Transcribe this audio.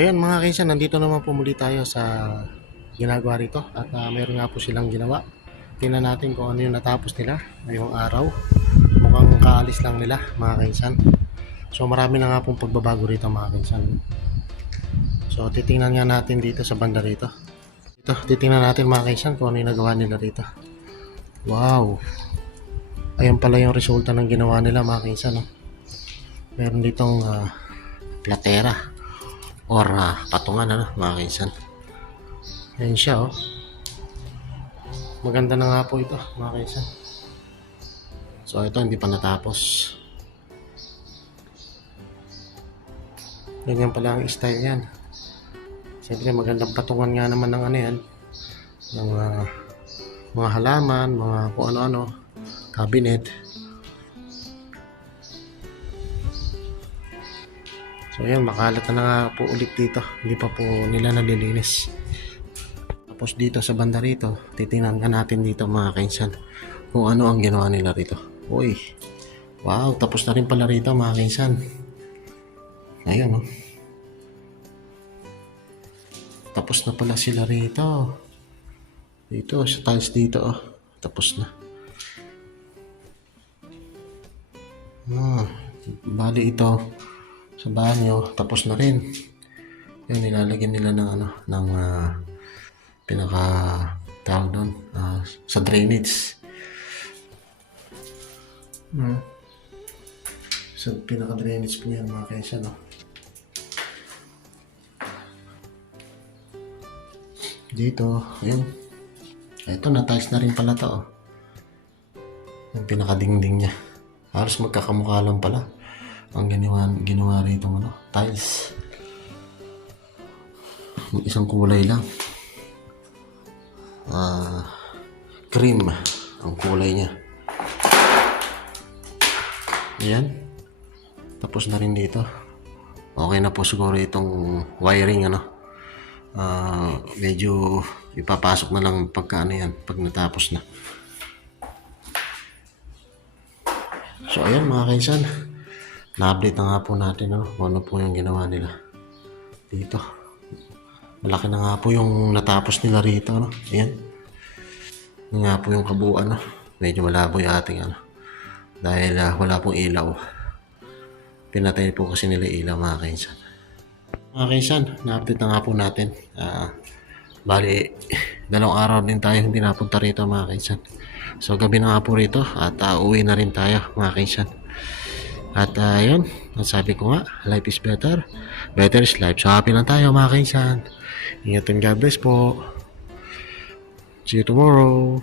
ayan mga kaisan, nandito naman po muli tayo sa ginagawa rito at uh, meron nga po silang ginawa. Tingnan natin kung ano yung natapos nila ngayong araw. Mukhang kaalis lang nila mga kaisan. So marami na nga pong pagbabago rito mga kaisan. So titingnan nga natin dito sa banda rito. Ito, titingnan natin mga kaisan kung ano yung nagawa nila rito. Wow! Ayan pala yung resulta ng ginawa nila mga kaisan. No? Meron ditong ah, platera or ah, patungan ano, mga kaisan. Ayan siya oh. Maganda na nga po ito mga kaisan. So ito hindi pa natapos. Ganyan pala ang style yan. Siyempre magandang patungan nga naman ng ano yan. Ng ah, mga halaman, mga kung ano-ano, cabinet. So ayan, makalat na nga po ulit dito. Hindi pa po nila nalilinis. Tapos dito sa banda rito, titingnan ka natin dito mga kainsan kung ano ang ginawa nila rito. Uy, wow, tapos na rin pala rito mga kainsan. Ayun oh. Tapos na pala sila rito. Dito, sa tiles dito oh. Tapos na. Ah, bali ito sa banyo, tapos na rin. Yan, nilalagyan nila ng ano, ng ah, pinaka tawag doon, ah, sa drainage. Hmm. Sa pinaka drainage po yan mga kaisa, no? Dito, ayun. Ito, na-tiles na rin pala to, oh. Yung pinaka-dingding niya. Halos magkakamukha lang pala ang ginawa, ginawa rito ano, tiles. Yung Isang kulay lang. Ah, cream ang kulay niya. Ayan. Tapos na rin dito. Okay na po siguro itong wiring ano. Ah, medyo ipapasok na lang pagka ano yan, pag natapos na. So ayan mga kaisan, na-update na nga po natin ano, kung ano po yung ginawa nila dito. Malaki na nga po yung natapos nila rito. Ano? Ayan. Yan nga po yung kabuuan. Ano? Medyo malabo yung ating ano. Dahil ah, wala pong ilaw. Pinatay po kasi nila ilaw mga kaisan. Mga kaisan, na-update na nga po natin. Ah, bali, dalawang araw din tayo hindi napunta rito mga kaisan. So gabi na nga po rito at ah, uwi na rin tayo mga kaisan. At uh, yun, ang sabi ko nga, life is better. Better is life. So happy lang tayo mga kaisan. Ingat and God bless po. See you tomorrow.